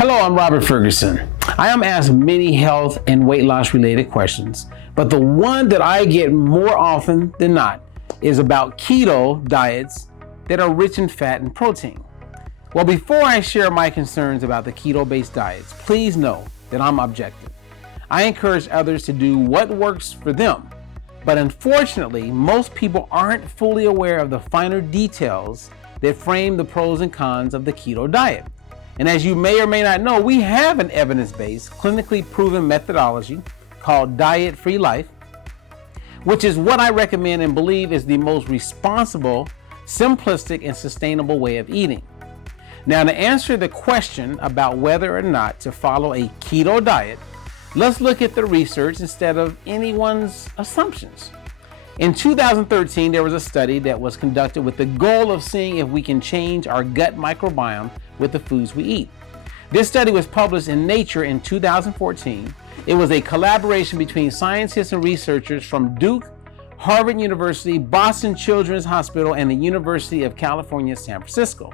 Hello, I'm Robert Ferguson. I am asked many health and weight loss related questions, but the one that I get more often than not is about keto diets that are rich in fat and protein. Well, before I share my concerns about the keto-based diets, please know that I'm objective. I encourage others to do what works for them, but unfortunately, most people aren't fully aware of the finer details that frame the pros and cons of the keto diet. And as you may or may not know, we have an evidence-based, clinically proven methodology called diet-free life, which is what I recommend and believe is the most responsible, simplistic, and sustainable way of eating. Now, to answer the question about whether or not to follow a keto diet, let's look at the research instead of anyone's assumptions. In 2013, there was a study that was conducted with the goal of seeing if we can change our gut microbiome with the foods we eat. This study was published in Nature in 2014. It was a collaboration between scientists and researchers from Duke, Harvard University, Boston Children's Hospital, and the University of California, San Francisco.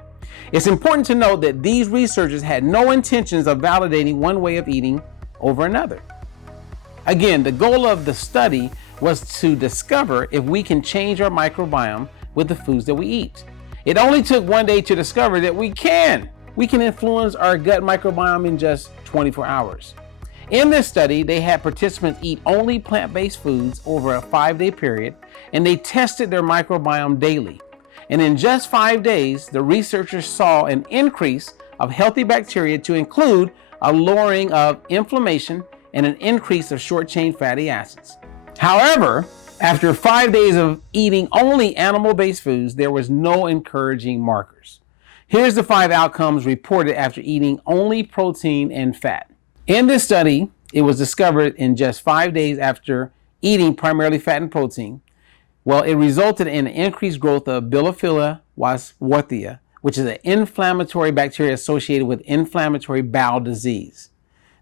It's important to note that these researchers had no intentions of validating one way of eating over another. Again, the goal of the study was to discover if we can change our microbiome with the foods that we eat. It only took one day to discover that we can influence our gut microbiome in just 24 hours. In this study, they had participants eat only plant-based foods over a 5-day period, and they tested their microbiome daily. And in just 5 days, the researchers saw an increase of healthy bacteria to include a lowering of inflammation and an increase of short-chain fatty acids. However, after 5 days of eating only animal-based foods, there was no encouraging markers. Here's the 5 outcomes reported after eating only protein and fat. In this study, it was discovered in just 5 days after eating primarily fat and protein. Well, it resulted in an increased growth of Bilophila warthia, which is an inflammatory bacteria associated with inflammatory bowel disease.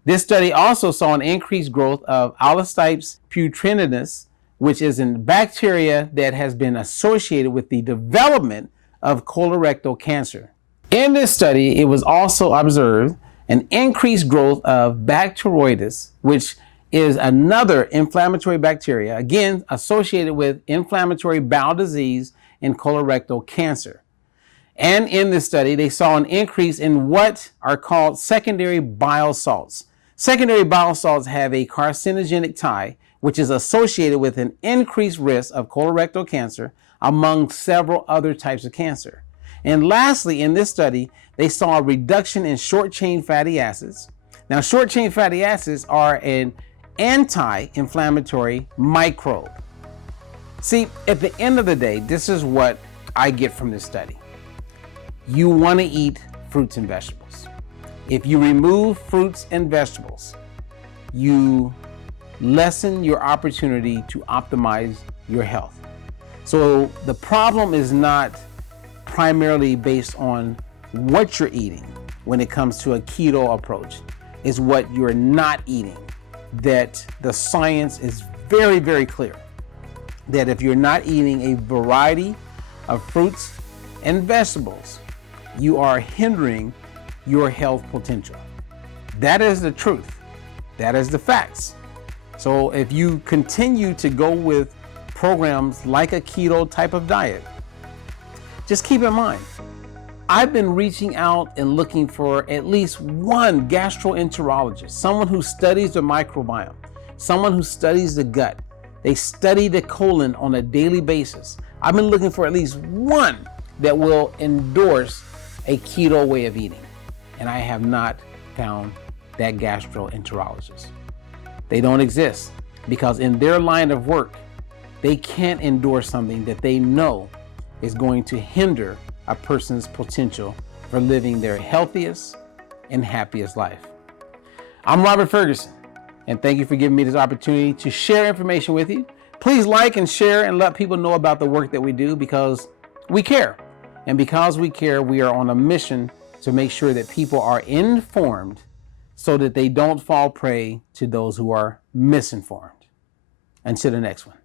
This study also saw an increased growth of Allostypes putrescens, which is a bacteria that has been associated with the development of colorectal cancer. In this study, it was also observed an increased growth of Bacteroides, which is another inflammatory bacteria, again associated with inflammatory bowel disease and colorectal cancer. And in this study, they saw an increase in what are called secondary bile salts. Secondary bile salts have a carcinogenic tie, which is associated with an increased risk of colorectal cancer, among several other types of cancer. And lastly, in this study, they saw a reduction in short-chain fatty acids. Now, short-chain fatty acids are an anti-inflammatory microbe. See, at the end of the day, this is what I get from this study. You want to eat fruits and vegetables. If you remove fruits and vegetables, you lessen your opportunity to optimize your health. So the problem is not primarily based on what you're eating when it comes to a keto approach. It's what you're not eating. That the science is very, very clear that if you're not eating a variety of fruits and vegetables, you are hindering your health potential. That is the truth. That is the facts. So if you continue to go with programs like a keto type of diet, just keep in mind, I've been reaching out and looking for at least one gastroenterologist, someone who studies the microbiome, someone who studies the gut. They study the colon on a daily basis. I've been looking for at least one that will endorse a keto way of eating. And I have not found that gastroenterologist. They don't exist because in their line of work, they can't endorse something that they know is going to hinder a person's potential for living their healthiest and happiest life. I'm Robert Ferguson, and thank you for giving me this opportunity to share information with you. Please like and share and let people know about the work that we do because we care. And because we care, we are on a mission to make sure that people are informed so that they don't fall prey to those who are misinformed. Until the next one.